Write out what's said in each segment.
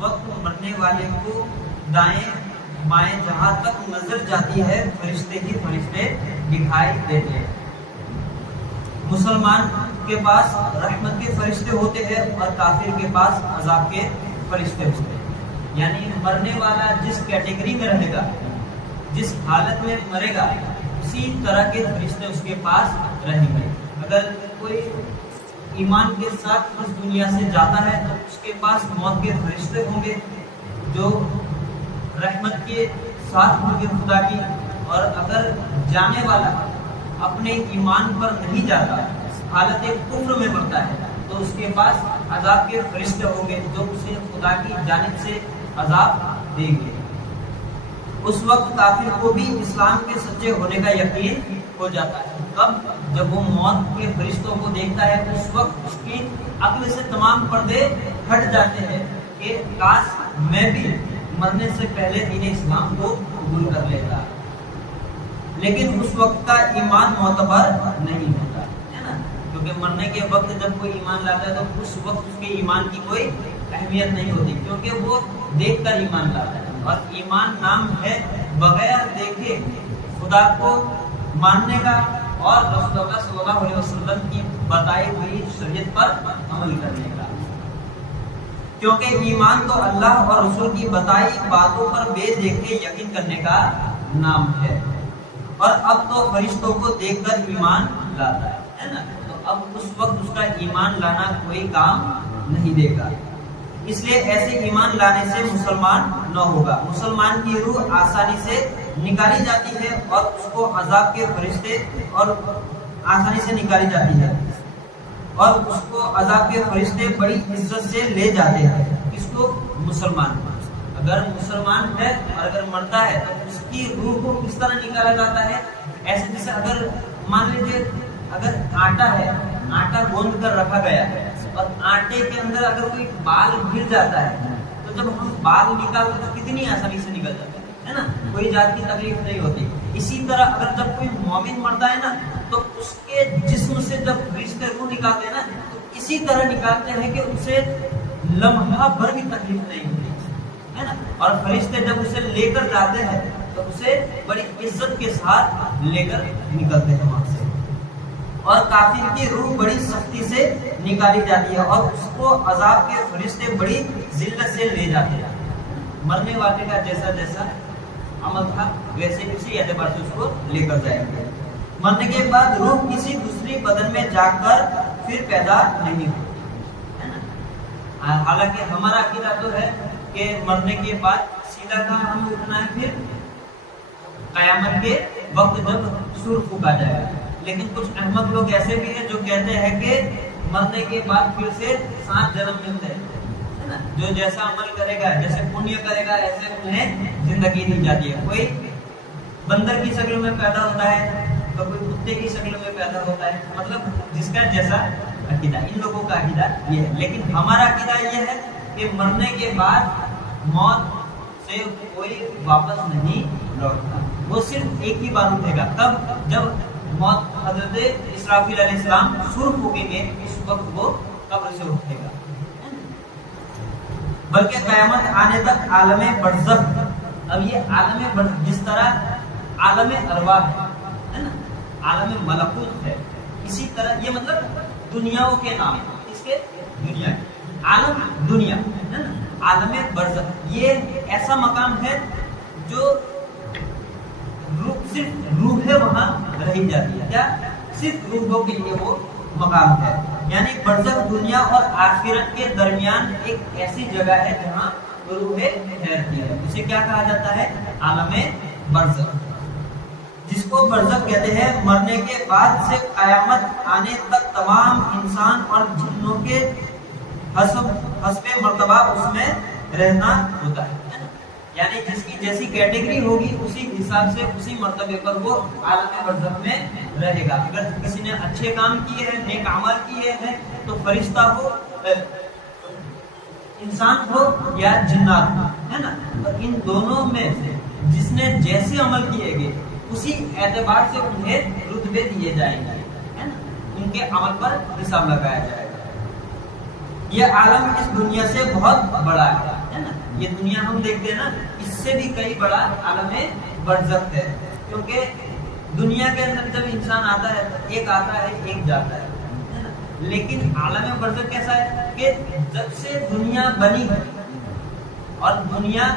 وقت مرنے والے کو دائیں بائیں جہاں تک نظر جاتی ہے فرشتے ہی فرشتے دکھائی دیتے ہیں۔ مسلمان کے پاس رحمت کے فرشتے ہوتے ہیں اور کافر کے پاس عذاب کے فرشتے ہوتے ہیں۔ یعنی مرنے والا جس کیٹیگری میں رہے گا، جس حالت میں مرے گا، اسی طرح کے فرشتے اس کے پاس رہیں گے۔ اگر کوئی ایمان کے ساتھ اس دنیا سے جاتا ہے تو اس کے پاس موت کے فرشتے ہوں گے جو رحمت کے ساتھ ہوں گے خدا کی، اور اگر جانے والا اپنے ایمان پر نہیں جاتا، حالت کفر میں مرتا ہے، تو اس کے پاس عذاب کے فرشتے ہوں گے جو اسے خدا کی جانب سے عذاب دیں گے۔ اس وقت کافر کو بھی اسلام کے سچے ہونے کا یقین ہو جاتا ہے۔ کب؟ جب وہ موت کے فرشتوں کو دیکھتا ہے، اس وقت اس کی عقل سے تمام پردے ہٹ جاتے ہیں کہ کاش میں بھی مرنے سے پہلے دین اسلام کو قبول کر لیتا، لیکن اس وقت کا ایمان معتبر نہیں ہوتا ہے نا، کیونکہ مرنے کے وقت جب کوئی ایمان لاتا ہے تو اس وقت اس کے ایمان کی کوئی اہمیت نہیں ہوتی، کیونکہ وہ دیکھ کر ایمان لاتا ہے، اور ایمان نام ہے بغیر دیکھے خدا کو ماننے کا اور رسول اللہ صلی اللہ علیہ وسلم کی بتائی ہوئی شریعت پر عمل کرنے کا۔ کیونکہ ایمان تو اللہ اور رسول کی بتائی باتوں پر بے دیکھے یقین کرنے کا نام ہے، اور اب تو فرشتوں کو دیکھ کر ایمان لاتا ہے نا، تو اب اس وقت اس کا ایمان لانا کوئی کام نہیں دے گا۔ اس لیے ایسے ایمان لانے سے مسلمان نہ ہوگا۔ مسلمان کی روح آسانی سے نکالی جاتی ہے اور اس کو عذاب کے فرشتے اور آسانی سے نکالی جاتی ہے، اور اس کو عذاب کے فرشتے بڑی عزت سے لے جاتے ہیں۔ اس کو مسلمان، اگر مسلمان ہے اور اگر مرتا ہے تو اس کی روح کو کس طرح نکالا جاتا ہے؟ ایسے جیسے اگر مان لیجیے اگر آٹا ہے، آٹا گوندھ کر رکھا گیا ہے اور آٹے کے اندر اگر کوئی بال گر جاتا ہے تو جب ہم بال نکالتے تو کتنی آسانی سے نکل جاتا ہے نا، کوئی ذات کی تکلیف نہیں ہوتی۔ اسی طرح اگر جب کوئی مومن مرتا ہے نا تو اس کے جسم سے جب فرشتے روح نکالتے ہیں نا تو اسی طرح نکالتے ہیں کہ اسے لمحہ بھر بھی تکلیف نہیں ہوتی ہے نا، اور فرشتے جب اسے لے کر جاتے ہیں تو اسے بڑی عزت کے ساتھ لے کر نکلتے ہیں وہاں سے، اور کافر کی روح بڑی سختی سے نکالی جاتی ہے اور اس کو عذاب کے فرشتے بڑی ذلت سے لے جاتے ہیں۔ مرنے والے کا جیسا جیسا عمل تھا ویسے اسی اعتبار سے اس کو لے کر جائیں گے۔ مرنے کے بعد روح کسی دوسری بدن میں جا کر پھر پیدا نہیں ہوتی ہے نا، حالانکہ ہمارا عقیدہ تو ہے کہ مرنے کے بعد سیدھا کہاں ہمیں اٹھنا ہے، پھر قیامت کے وقت جب سور پھونکا جائے گا۔ لیکن کچھ احمد لوگ ایسے بھی ہیں جو کہتے ہیں کہ مرنے کے بعد پھر سے 7 جنم ملتے ہیں، جو جیسا عمل کرے گا، جیسے پنیہ کرے گا، ایسے انہیں زندگی دی جاتی ہے۔ کوئی بندر کی شکل میں پیدا ہوتا ہے تو کوئی کتے کی شکل میں پیدا ہوتا ہے، مطلب جس کا جیسا عقیدہ، ان لوگوں کا عقیدہ یہ ہے۔ لیکن ہمارا عقیدہ یہ ہے کہ مرنے کے بعد موت سے کوئی واپس نہیں لوٹتا، وہ صرف ایک ہی بار اٹھے گا۔ کب؟ جب موت حضرت اسرافیل علیہ السلام سور پھونکیں گے، اس وقت وہ قبر سے اٹھے گا۔ بلکہ قیامت آنے تک عالم برزخ، اب یہ عالم برزخ جس طرح عالم ارواح ہے نا، عالم ملکوت ہے، اسی طرح یہ مطلب دنیاوں کے نام، اس کے دنیا کے عالم دنیا ہے نا، عالم برزخ یہ ایسا مقام ہے جو صرف روح وہاں رہی جاتی ہے، کیا صرف روحوں کے لیے وہ مقام ہے۔ یعنی برزخ دنیا اور آخرت کے درمیان ایک ایسی جگہ ہے جہاں روحیں ٹھہرتی ہے، اسے کیا کہا جاتا ہے؟ عالم برزخ، جس کو برزخ کہتے ہیں۔ مرنے کے بعد سے قیامت آنے تک تمام انسان اور جنوں کے حسب مرتبہ اس میں رہنا ہوتا ہے، یعنی جس کی جیسی کیٹیگری ہوگی اسی حساب سے اسی مرتبے پر وہ عالم برزخ میں رہے گا۔ اگر کسی نے اچھے کام کیے ہیں، نیک عمل کیے ہیں، تو فرشتہ ہو، انسان ہو یا جنات ہو، ہے نا، تو ان دونوں میں سے جس نے جیسے عمل کیے گئے اسی اعتبار سے انہیں رتبے دیے جائیں گے، ہے نا، ان کے عمل پر حساب لگایا جائے گا۔ یہ عالم اس دنیا سے بہت بڑا ہے نا، یہ دنیا ہم دیکھتے ہیں نا، اس سے بھی کئی بڑا عالم برزخ ہے، کیونکہ دنیا کے اندر جب انسان آتا ہے تو ایک آتا ہے ایک جاتا ہے نا، لیکن عالم برزخ کیسا ہے کہ جب سے دنیا بنی ہے اور دنیا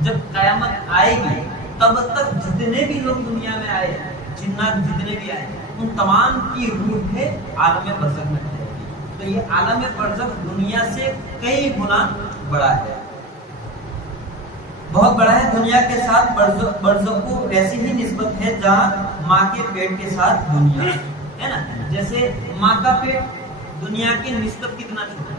جب قیامت آئے گی تب تک جتنے بھی لوگ دنیا میں آئے، جنات جتنے بھی آئے، ان تمام کی روح ہے عالم برزخ میں رہے گی۔ تو یہ عالم برزخ دنیا سے کئی گنا بڑا ہے، بہت بڑا ہے۔ دنیا کے ساتھ برزخ کو ایسی ہی نسبت ہے جہاں ماں کے پیٹ کے ساتھ دنیا ہے نا، جیسے ماں کا پیٹ دنیا کی نسبت کتنا چھوٹا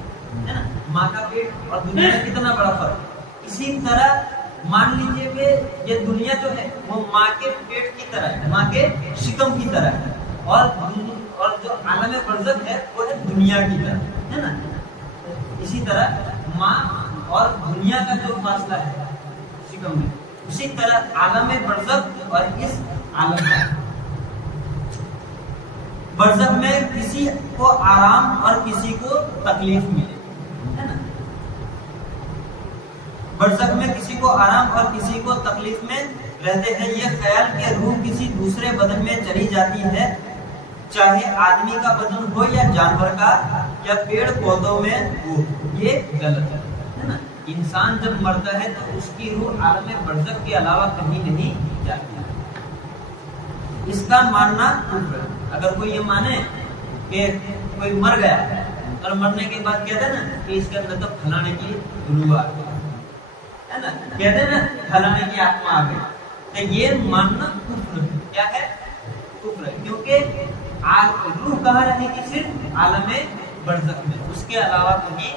ہے نا، ماں کا پیٹ اور دنیا میں کتنا بڑا فرق۔ اسی طرح مان لیجئے کہ یہ دنیا جو ہے وہ ماں کے پیٹ کی طرح ہے، ماں کے شکم کی طرح ہے، اور جو عالم برزخ ہے وہ ہے دنیا کی طرح ہے نا۔ اسی طرح ماں اور دنیا کا جو فاصلہ ہے شکم میں، اسی طرح عالم برزخ اور اس عالم کا۔ برزخ میں کسی کو آرام اور کسی کو تکلیف ملے ہے نا، برزخ میں کسی کو آرام اور کسی کو تکلیف میں رہتے ہیں۔ یہ خیال کہ روح کسی دوسرے بدن میں چلی جاتی ہے، چاہے آدمی کا بدن ہو یا جانور کا یا پیڑ پودوں میں ہو، یہ غلط ہے نا۔ انسان جب مرتا ہے تو اس کی روح عالم برزخ کے علاوہ کہیں نہیں جاتی۔ اس کا ماننا کفر ہے۔ اگر کوئی یہ مانے کہ کوئی مر گیا اور مرنے کے بعد کہتے ہیں نا کہ اس کے اندر تو پھلانے کی روح آ گئی ہے نا، کہتے ہیں نا پھلانے کی آتما آ گئی، تو یہ ماننا کفر ہے۔ کیا ہے؟ کفر ہے، کیونکہ روح کہاں رہے گی؟ صرف عالم برزخ میں، اس کے علاوہ کہیں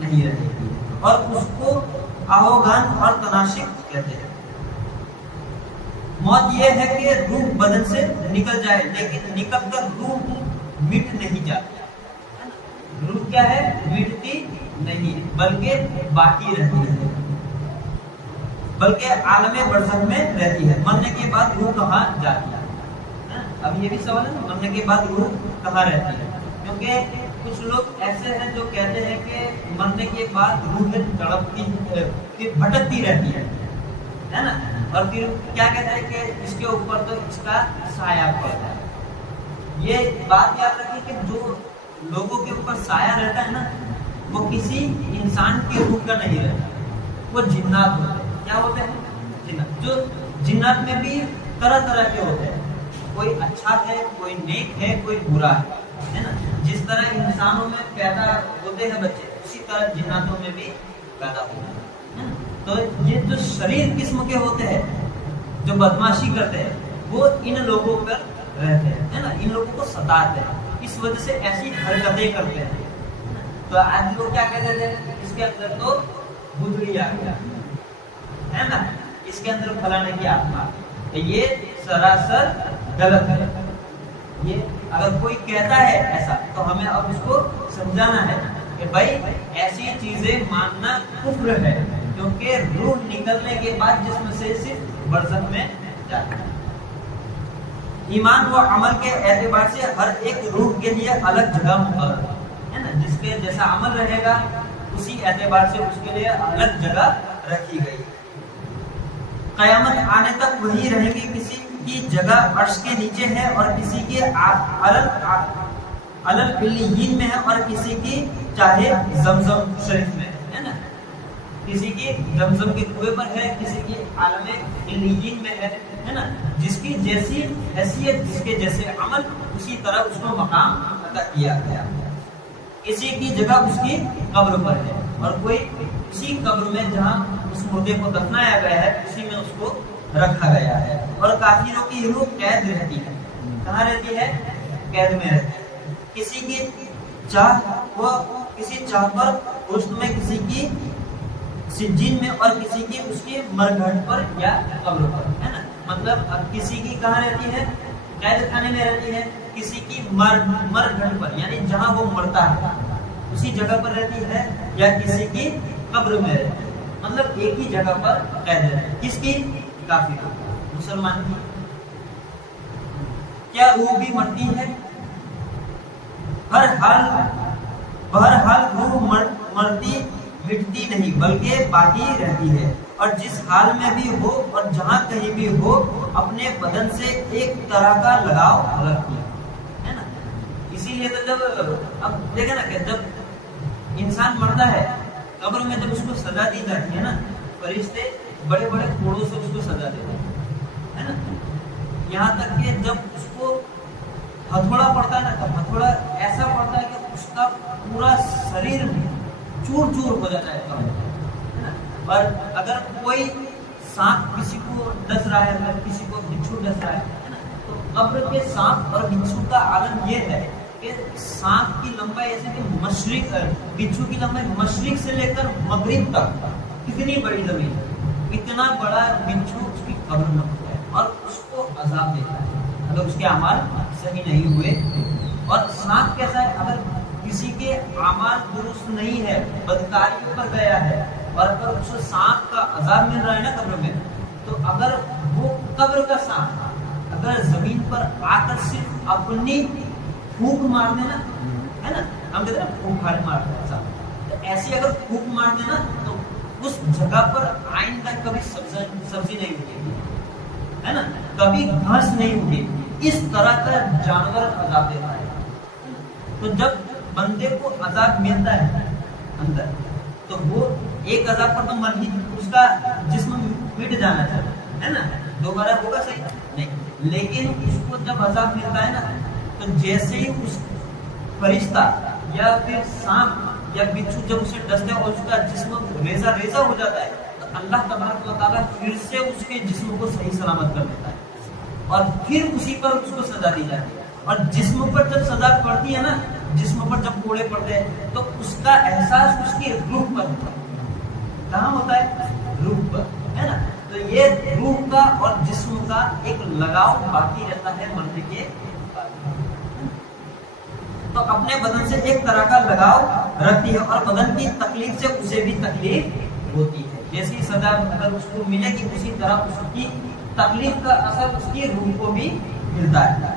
نہیں رہے گی، اور اس کو آہوگان اور تناشق کہتے ہیں۔ موت یہ ہے کہ روح بدن سے نکل جائے، لیکن نکل کر روح مٹ نہیں جاتی۔ روح کیا ہے؟ مٹتی نہیں، بلکہ باقی رہتی ہے، بلکہ عالم برزخ میں رہتی ہے۔ مرنے کے بعد روح کہاں جاتی ہے؟ اب یہ بھی سوال ہے، مرنے کے بعد روح کہاں رہتی ہے؟ کیونکہ کچھ لوگ ایسے ہیں جو کہتے ہیں کہ مرنے کے بعد روح تڑپتی بھٹکتی رہتی ہے نا، اور پھر کیا کہتے ہیں کہ اس کے اوپر تو اس کا سایہ پڑتا ہے۔ یہ بات یاد رکھیں کہ جو لوگوں کے اوپر سایہ رہتا ہے نا، وہ کسی انسان کی روح کا نہیں رہتا، وہ جنات ہوتے ہیں۔ کیا ہوتے ہیں؟ جنات۔ جو جنات میں بھی طرح طرح کے ہوتے ہیں، کوئی اچھا ہے، کوئی نیک ہے، کوئی برا ہے نا۔ جس طرح انسانوں میں پیدا ہوتے ہیں بچے، اسی طرح جناتوں میں بھی پیدا ہوتے ہیں۔ تو یہ جو شریر قسم کے ہوتے ہیں جو بدماشی کرتے ہیں، وہ ان لوگوں پر رہتے ہیں نا، ان لوگوں کو ستاتے ہیں، اس وجہ سے ایسی حرکتیں کرتے ہیں۔ تو آج لوگ کیا کہتے ہیں؟ اس کے اندر تو بدری آ گیا ہے نا، اس کے اندر پھلانے کی آتما، یہ سراسر غلط ہے۔ یہ اگر کوئی کہتا ہے ایسا تو ہمیں اب اس کو سمجھانا ہے کہ بھائی ایسی چیزیں ماننا کفر ہے، کیونکہ روح نکلنے کے بعد جسم سے صرف برزخ میں جاتا ہے۔ ایمان و عمل کے اعتبار سے ہر ایک روح کے لیے الگ جگہ مقرر ہے نا، جس کے جیسا عمل رہے گا اسی اعتبار سے اس کے لیے الگ جگہ رکھی گئی۔ قیامت آنے تک وہی رہے گی، کسی کی جگہ عرش کے نیچے ہے اور کسی کے علل علیین میں ہے، اور کسی کی چاہے زمزم شریف میں ہے نا، کسی کی زمزم کے کنویں پر ہے، کسی کی عالم علیین میں ہے نا۔ جس کی جیسی حیثیت، جس کے جیسے عمل، اسی طرح اس کو مقام عطا کیا گیا۔ کسی کی جگہ اس کی قبر پر ہے، اور کوئی اسی قبر میں جہاں اس مردے کو دفنایا گیا ہے اسی میں اس کو رکھا گیا ہے۔ اور کافروں کی روح قید رہتی ہے، کہاں رہتی ہے؟ قید میں رہتی ہے۔ کسی کی چاہ وہ کسی چاہ پر گوشت میں، کسی کی سجین میں، اور کسی کی اس کی مرگھٹ پر یا قبر پر ہے نا۔ مطلب اب کسی کی کہاں رہتی ہے؟ قید خانے میں رہتی ہے، کسی کی مرگھٹ پر یعنی جہاں وہ مرتا ہے اسی جگہ پر رہتی ہے، یا کسی کی قبر میں رہتی ہے، مطلب ایک ہی جگہ پر قید ہے۔ کس کی؟ کافر کی، مسلمان کی۔ کیا روح بھی مرتی ہے؟ بہرحال روح مرتی مٹتی نہیں بلکہ باقی رہتی ہے، اور جس حال میں بھی ہو اور جہاں کہیں بھی ہو اپنے بدن سے ایک طرح کا لگاؤ رکھتی ہے نا۔ اسی لیے تو جب اب دیکھیں نا کہ جب انسان مرتا ہے قبر میں جب اس کو سزا دی جاتی ہے نا، فرشتے بڑے بڑے کوڑوں سے اس کو سزا دیتے ہیں نا، یہاں تک کہ جب اس کو ہتھوڑا پڑتا ہے نا تو ہتھوڑا ایسا پڑتا ہے کہ اس کا پورا شریر چور چور ہو جاتا ہے۔ اور اگر کوئی سانپ کسی کو ڈس رہا ہے، اگر کسی کو بچھو ڈس رہا ہے نا، تو قبر کے سانپ اور بچھو کا عالم یہ ہے کہ سانپ کی لمبائی ایسے کہ مشرق، بچھو کی لمبائی مشرق سے لے کر مغرب تک، کتنی بڑی زمین ہے، اتنا بڑا بچھو اس کی قبر میں ہوتا ہے اور اس کو عذاب دیتا ہے اگر اس کے اعمال صحیح نہیں ہوئے۔ اور سانپ کیسا ہے؟ اگر کسی کے اعمال درست نہیں ہے، بدکاریوں پر گیا ہے، اور اگر اس کو سانپ کا عذاب مل رہا ہے نا قبر میں، تو اگر وہ قبر کا سانپ اگر زمین پر آ کر صرف اپنی پھونک مار دے نا، ہے نا، ہم کہتے ہیں پھونک کھاڑ مارتا ہے سانپ، تو ایسی اگر پھونک مار دے نا تو اس جگہ پر آئندہ کبھی سبزی نہیں اگے گی، ہے نا، کبھی گھاس نہیں اگے، اس طرح کا جانور عذاب دیتا ہے۔ تو جب بندے کو عذاب ملتا ہے اندر، تو وہ ایک عذاب پر تو مر ہی، اس کا جسم مٹ جانا چاہیے، ہے نا، دوبارہ ہوگا صحیح نہیں، لیکن اس کو جب عذاب ملتا ہے نا تو جیسے ہی اس فرشتہ یا پھر سانپ یا بچھو جب اسے ڈستا ہے اور اس کا جسم ریزہ ریزہ ہو جاتا ہے، تو اللہ تبارک و تعالیٰ پھر سے اس کے جسم کو صحیح سلامت کر دیتا ہے اور پھر اسی پر اس کو سزا دی جاتی ہے۔ اور جسم پر جب سزا پڑتی ہے نا، جسم پر جب کوڑے پڑتے ہیں تو اس کا احساس اس کی روح پر ہوتا ہے۔ کہاں ہوتا ہے؟ روح پر، ہے نا۔ تو یہ روح کا اور جسم کا ایک لگاؤ باقی رہتا ہے مرنے کے بعد۔ تو اپنے بدن سے ایک طرح کا لگاؤ رکھتی ہے اور بدن کی تکلیف سے اسے بھی تکلیف ہوتی ہے، جیسی سزا اگر اس کو ملے گی اسی طرح اس کی تکلیف کا اثر اس کی روح کو بھی ملتا ہے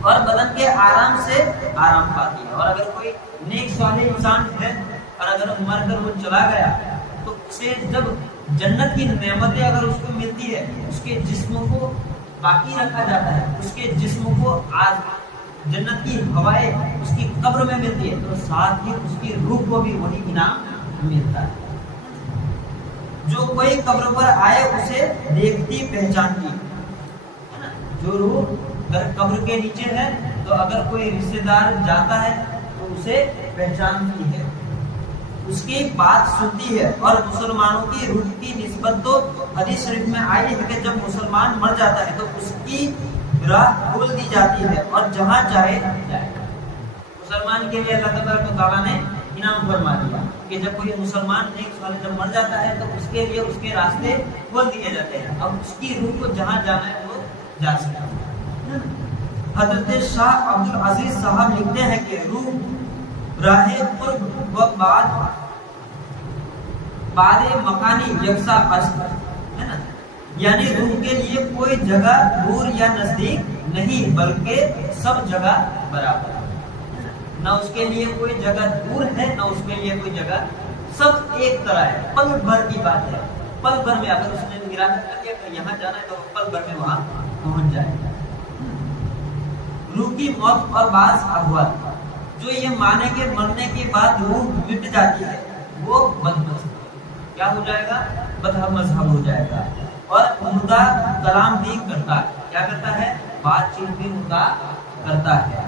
اور بدن کے آرام سے آرام پاتی ہے۔ اور اگر کوئی نیک صالح انسان ہے اور اگر مر کر وہ چلا گیا تو اسے جب جنت کی نعمتیں اگر اس کو ملتی ہے، اس کے جسم کو باقی رکھا جاتا ہے، اس کے جسم کو آج جنت کی ہوائیں اس کی قبر میں ملتی ہے، تو ساتھ ہی اس کی روح کو بھی وہی انعام ملتا ہے۔ جو کوئی قبر پر آئے اسے دیکھتی پہچانتی، ہے نا، جو روح اگر قبر کے نیچے ہے تو اگر کوئی رشتہ دار جاتا ہے تو اسے پہچانتی ہے، اس کی بات سنتی ہے۔ اور مسلمانوں کی روح کی نسبت تو حدیث شریف میں آئی ہے کہ جب مسلمان مر جاتا ہے تو اس کی راہ کھول دی جاتی ہے اور جہاں چاہے جائے۔ مسلمان کے لیے اللہ تبارک و تعالیٰ نے انعام فرما دیا کہ جب کوئی مسلمان ایک سال جب مر جاتا ہے تو اس کے لیے اس کے راستے کھول دیے جاتے ہیں، اب اس کی روح کو جہاں جانا ہے وہ جا سکتا ہے۔ حضرت شاہ عبد العزیز صاحب لکھتے ہیں کہ روح راہ قرب و بعد مکانی یکساں است، ہے نا، یعنی روح کے لیے کوئی جگہ دور یا نزدیک نہیں بلکہ سب جگہ برابر ہے، نہ اس کے لیے کوئی جگہ دور ہے نہ اس کے لیے کوئی جگہ، سب ایک طرح ہے، پل بھر کی بات ہے، پل بھر میں اگر اس نے ارادہ کر دیا کہ یہاں جانا ہے تو پل بھر میں وہاں پہنچ جائے گا۔ روح کی موت اور بعض احوال، جو یہ مانے کہ مرنے کے بعد روح مٹ جاتی ہے وہ بد مذہب کیا ہو جائے گا؟ بد مذہب ہو جائے گا اور مردہ کلام بھی کرتا ہے، کیا کرتا ہے؟ بات چیت بھی مردہ کرتا ہے،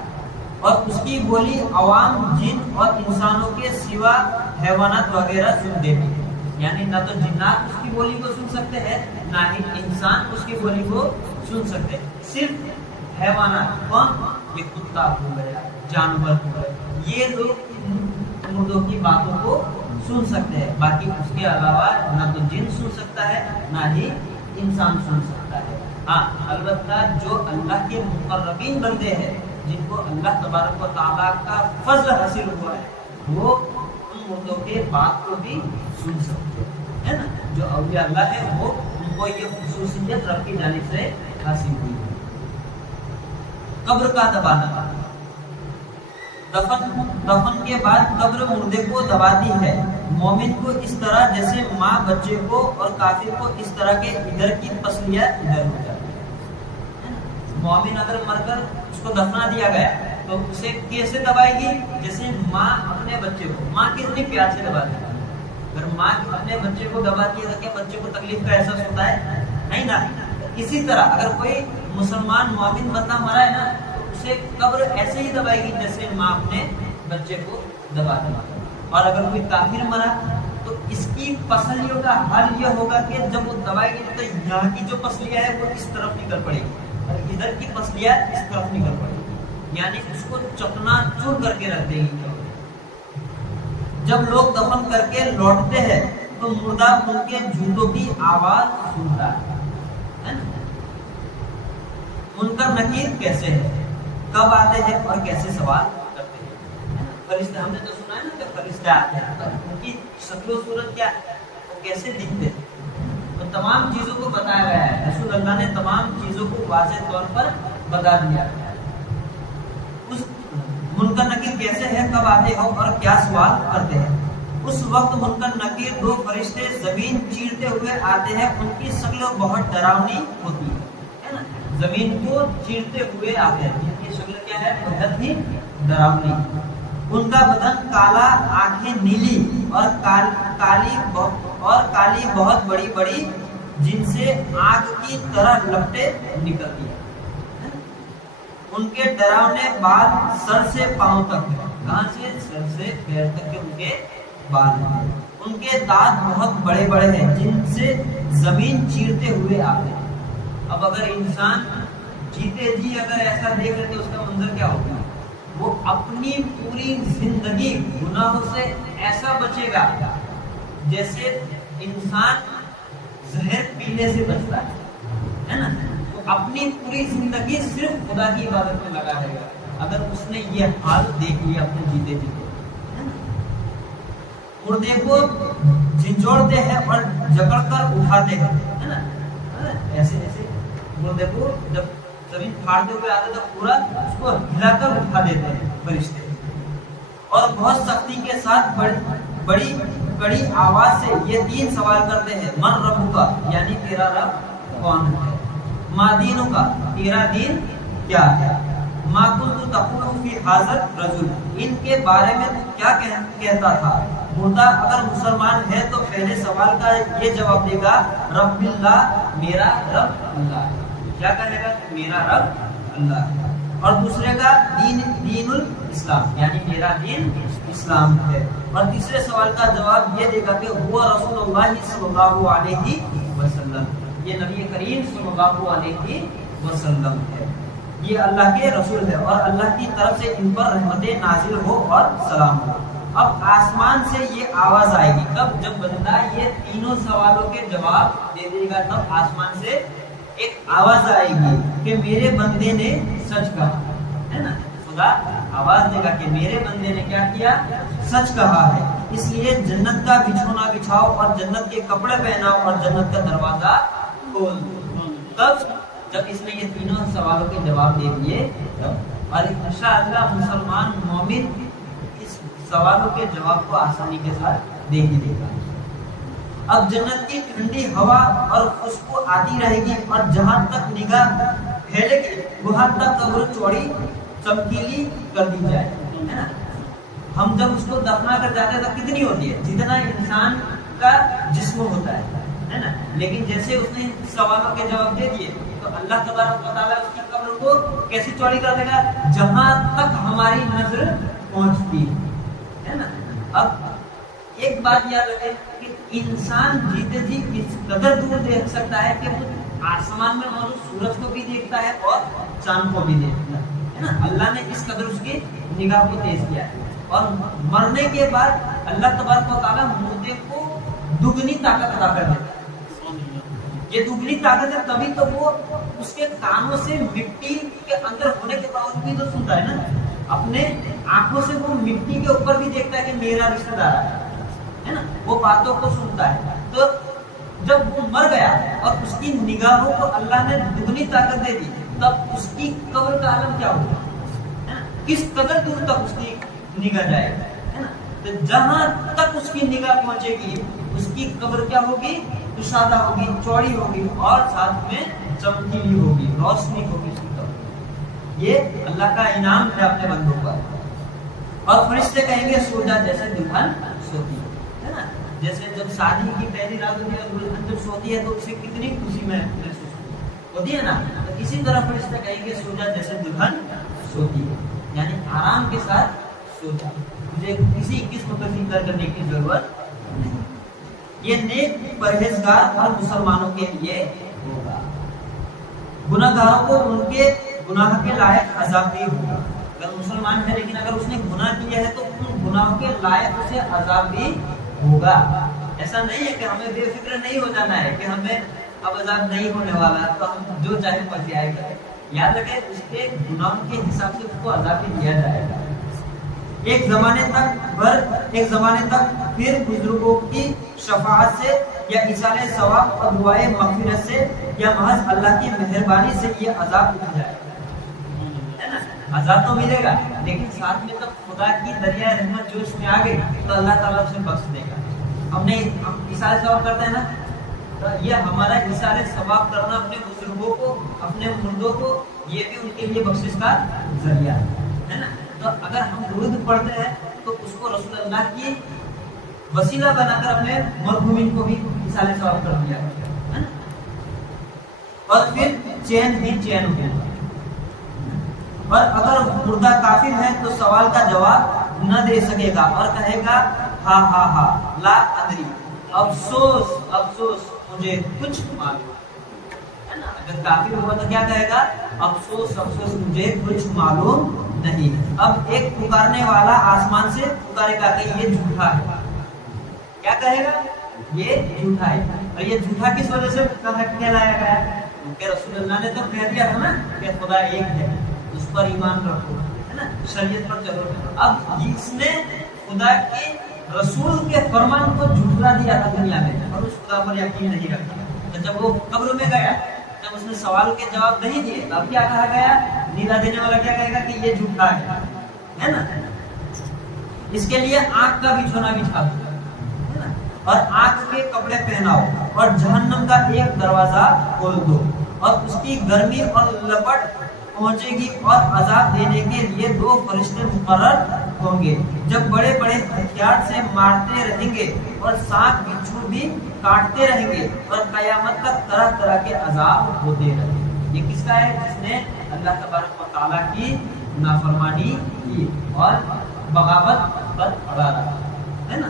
اور اس کی بولی عوام جن اور انسانوں کے سوا حیوانات وغیرہ سنتے ہیں، یعنی نہ تو جنات اس کی بولی کو سن سکتے ہیں نہ ہی انسان اس کی بولی کو سن سکتے ہیں، صرف حیوانات، کون؟ یہ کتا ہو گیا، جانور ہو گئے، یہ لوگ مردوں کی باتوں کو سن سکتے ہیں، باقی اس کے علاوہ نہ تو جن سن سکتا ہے نہ ہی انسان سن سکتا ہے۔ ہاں البتہ جو اللہ کے مقربین بندے ہیں جن کو اللہ تبارک و تعالیٰ کا فضل حاصل ہوا ہے وہ ان مردوں کے بات کو بھی سن سکتے ہیں نا، جو اولیاء اللہ ہے وہ ان کو یہ خصوصیت رب کی جانب سے حاصل ہوئی ہے۔ قبر کا دبانا، دفن کے بعد قبر مردے کو دباتی ہے، مومن کو اس طرح جیسے ماں بچے کو، اور کافر کو اس طرح کے ادھر کی پسلیاں ادھر ہو جاتی ہے۔ مومن اگر مر کر اس کو دفنا دیا گیا تو اسے کیسے دبائے گی؟ جیسے ماں اپنے بچے کو، ماں کتنی پیار سے دباتی ہے، اگر ماں اپنے بچے کو دباتی ہے تو کیا بچے کو تکلیف کا احساس ہوتا ہے؟ نہیں نا۔ اسی طرح اگر کوئی مسلمان مومن بندہ مرا ہے نا تو اسے قبر ایسے ہی دبائے گی جیسے ماں اپنے بچے کو دباتی ہے۔ اور اگر کوئی کافر مرا تو اس کی پسلیوں کا حل یہ ہوگا کہ جب وہ دبائے گی تو یہاں کی جو پسلیاں ہے وہ اس طرف نکل پڑے گی اور ادھر کی پسلیاں اس طرف نکل پڑے گی، یعنی اس کو چکنا چور کر کے رکھ دے گی۔ جب لوگ دفن کر کے لوٹتے ہیں تو مردہ ان کے جوتوں کی آواز سنتا ہے نا۔ منکر نکیر کیسے ہے، کب آتے ہیں اور کیسے سوال کرتے ہیں؟ فرشتے، ہم نے تو سنا ہے نا کہ فرشتے آتے ہیں، تو ان کی شکل و صورت کیا ہے، وہ کیسے دکھتے ہیں، تو تمام چیزوں کو بتایا گیا ہے۔ رسول اللہ نے تمام چیزوں کو واضح طور پر بتا دیا ہے۔ منکر نکیر کیسے ہے، کب آتے ہو اور کیا سوال کرتے ہیں؟ اس وقت منکر نکیر دو فرشتے زمین چیرتے ہوئے آتے ہیں، ان کی شکل بہت ڈراؤنی ہوتی ہے نا، زمین کو چیرتے ہوئے آتے ہیں، ان کی شکل کیا ہے، بہت ہی ڈراؤنی۔ ان کا بدن کالا، آنکھیں نیلی اور کالی بہت بڑی بڑی، جن سے آگ کی طرح لپٹیں نکلتی ہیں۔ ان کے ڈراونے بال سر سے پاؤں تک ہیں، کہاں سے؟ سر سے پیر تک کے ان کے بال ہیں۔ ان کے دانت بہت بڑے بڑے ہیں، جن سے زمین چیرتے ہوئے آتے ہیں۔ اب اگر انسان جیتے جی اگر ایسا دیکھ لے تو اس کا منظر کیا ہوگا؟ وہ اپنی پوری زندگی گناہوں سے ایسا بچے گا جیسے انسان زہر پینے سے بچتا ہے نا۔ اپنی پوری زندگی صرف خدا کی عبادت میں لگا رہے گا اگر اس نے یہ حال دیکھ لیا اپنے جیتے جیتے۔ مردے کو جھنجھوڑتے ہیں اور جکڑ کر اٹھاتے ہیں نا، ایسے ایسے مردے کو جب زمین پھاڑتے ہوئے آتے تو پورا اس کو ہلا کر اٹھا دیتے ہیں فرشتے، اور بہت سختی کے ساتھ بڑی کڑی آواز سے یہ تین سوال کرتے ہیں: من ربک، یعنی تیرا رب کون ہے؟ ما دینوں کا، تیرا دین کیا ہے؟ ما کنت تقول فی ھذا الرجل، ان کے بارے میں تو کیا کہتا تھا؟ مردہ اگر مسلمان ہے تو پہلے سوال کا یہ جواب دے گا رب اللہ، میرا رب اللہ ہے۔ کیا کہے گا؟ میرا رب اللہ ہے۔ اور دوسرے کا دین الاسلام، یعنی میرا دین اسلام ہے۔ اور تیسرے سوال کا جواب یہ دے گا کہ وہ رسول اللہ صلی اللہ علیہ وسلم، یہ نبی کریم صلی اللہ علیہ وسلم ہے، یہ اللہ کے رسول ہے اور اللہ کی طرف سے ان پر رحمتیں نازل ہو اور سلام ہو۔ اب آسمان سے یہ آواز آئے گی، کب؟ جب بندہ یہ تینوں سوالوں کے جواب دے دے گا تب آسمان سے ایک آواز آئے گی کہ میرے بندے نے سچ کہا ہے نا۔ خدا آواز دے گا کہ میرے بندے نے کیا کیا؟ سچ کہا ہے، اس لیے جنت کا بچھونا بچھاؤ اور جنت کے کپڑے پہناؤ اور جنت کا دروازہ کھول دو۔ کب؟ جب اس نے یہ تینوں سوالوں کے جواب دے دیے تب۔ اور انشاءاللہ مسلمان مومن اس سوالوں کے جواب کو آسانی کے ساتھ دے ہی دے گا۔ اب جنت کی ٹھنڈی ہوا اور خوشبو آتی رہے گی اور جہاں تک نگاہ پھیلے گی وہاں تک قبر چوڑی چمکیلی کر دی جائے ہے نا۔ ہم جب اس کو دفنا کر جاتے ہیں تو کتنی ہوتی ہے؟ جتنا انسان کا جسم ہوتا ہے نا، لیکن جیسے اس نے سوالوں کے جواب دے دیے تو اللہ تبارک و تعالیٰ اس کی قبر کو کیسے چوڑی کر دے گا؟ جہاں تک ہماری نظر پہنچتی ہے نا۔ اب ایک بات یاد رکھے کہ انسان جیتے جی اس قدر دور دیکھ سکتا ہے کہ وہ آسمان میں موجود سورج کو بھی دیکھتا ہے اور چاند کو بھی دیکھتا ہے نا۔ اللہ نے اس قدر اس کی نگاہ کو تیز کیا ہے۔ اور مرنے کے بعد اللہ تبارک و تعالیٰ مردے کو دگنی طاقت عطا کر دیتا ہے۔ یہ دگنی طاقت ہے تبھی تو وہ اس کے کانوں سے مٹی کے اندر ہونے کے باوجود بھی تو سنتا ہے نا، اپنے آنکھوں سے وہ مٹی کے اوپر بھی دیکھتا ہے کہ میرا رشتہ دار ہے نا، وہ باتوں کو سنتا ہے۔ تو جب وہ مر گیا اور اس کی نگاہوں کو اللہ نے دگنی طاقت دے دی تب اس کی قبر کا عالم کیا ہوگا، کس قدر دور تک اس کی نگاہ جائے گا، ہے نا؟ تو جہاں تک اس کی نگاہ پہنچے گی اس کی قبر کیا ہوگی؟ کشادہ ہوگی، چوڑی ہوگی اور ساتھ میں چمکیلی ہوگی، روشنی ہوگی اس کی قبر۔ یہ اللہ کا انعام ہے اپنے بندوں پر۔ اور فرشتے کہیں گے سو جا جیسے دلہن سوتی ہے نا، جیسے جب شادی کی پہلی رات ہوتی ہے دلہن جب سوتی ہے تو اسے کتنی خوشی میں محسوس ہوتی ہے نا، تو اسی طرح فرشتے کہیں گے سو جا جیسے دلہن سوتی ہے، یعنی آرام کے ساتھ سو جا، مجھے کسی قسم کا فکر کرنے کی ضرورت نہیں۔ یہ نیک پرہیزگار اور مسلمانوں کے لیے ہوگا۔ گناہ گاروں کو ان کے گناہ کے لائق عذاب بھی ہوگا۔ اگر مسلمان ہے لیکن اگر اس نے گناہ کیا ہے تو ان گناہوں کے لائق اسے عذاب بھی ہوگا۔ ایسا نہیں ہے کہ ہمیں بے فکر نہیں ہو جانا ہے کہ ہمیں اب عذاب نہیں ہونے والا تو ہم جو چاہے پڑھ آئے گا، یاد رکھیں اس کے گناہوں کے حساب سے اس کو عذاب بھی دیا جائے گا۔ ایک زمانے تک پھر بزرگوں کی شفاعت سے یا ایصال ثواب اور دعائے مغفرت سے یا محض اللہ کی مہربانی سے یہ عذاب اٹھ جائے گا، عذاب تو ملے گا لیکن ساتھ میں جب خدا کی دریائے رحمت جوش میں آ گئی تو اللہ تعالیٰ اسے بخش دے گا۔ ہم ایصال ثواب کرتے ہیں نا، تو یہ ہمارا ایصال ثواب کرنا اپنے بزرگوں کو، اپنے مردوں کو، یہ بھی ان کے لیے بخشش کا ذریعہ ہے نا۔ تو اگر ہم درود پڑھتے ہیں تو اس کو رسول اللہ کی وسیلہ بنا کر اپنے مرحومین کو بھی ایصال ثواب کر دیا ہے نا۔ اور پھر چین ہی چین ہو، اور اگر مردہ کافر ہے تو سوال کا جواب نہ دے سکے گا اور کہے گا ہا ہا ہا لا ادری، افسوس افسوس مجھے کچھ معلوم ہے نا۔ اگر کافر ہوا تو کیا کہے گا؟ افسوس افسوس مجھے کچھ معلوم نہیں۔ اب ایک پکارنے والا آسمان سے پکارے گا کہ یہ جھوٹا ہے، کیا کہے گا؟ یہ جھوٹا ہے۔ اور یہ جھوٹا کس وجہ سے کہلایا گیا ہے؟ کہ رسول اللہ نے تو کہہ دیا تھا نا کہ خدا ایک ہے، اس پر ایمان رکھو ہے نا، شریعت پر چلو۔ اب اس نے خدا کے رسول کے فرمان کو جھٹلا دیا تھا دنیا میں اور اس خدا پر یقین نہیں رکھا، تو جب وہ قبر میں گیا، جب اس نے سوال کے جواب نہیں دیے، اب کیا کہا گیا؟ نیلا دینے والا کیا کہے گا کہ یہ جھوٹا ہے نا۔ اس کے لیے آنکھ کا بچھونا بچھا دو ہے نا، اور آنکھ کے کپڑے پہناؤ اور جہنم کا ایک دروازہ کھول دو اور اس کی گرمی اور لپٹ پہنچے گی اور عذاب دینے کے لیے 2 فرشتے مقرر ہوں گے جب بڑے بڑے ہتھیار سے مارتے رہیں گے اور سانپ بچھو بھی کاٹتے رہیں گے اور قیامت تک طرح طرح کے عذاب ہوتے رہیں گے۔ یہ کس کا ہے؟ جس نے اللہ تبارک و تعالیٰ کی نافرمانی کی اور بغاوت پر اڑا رہا ہے نا۔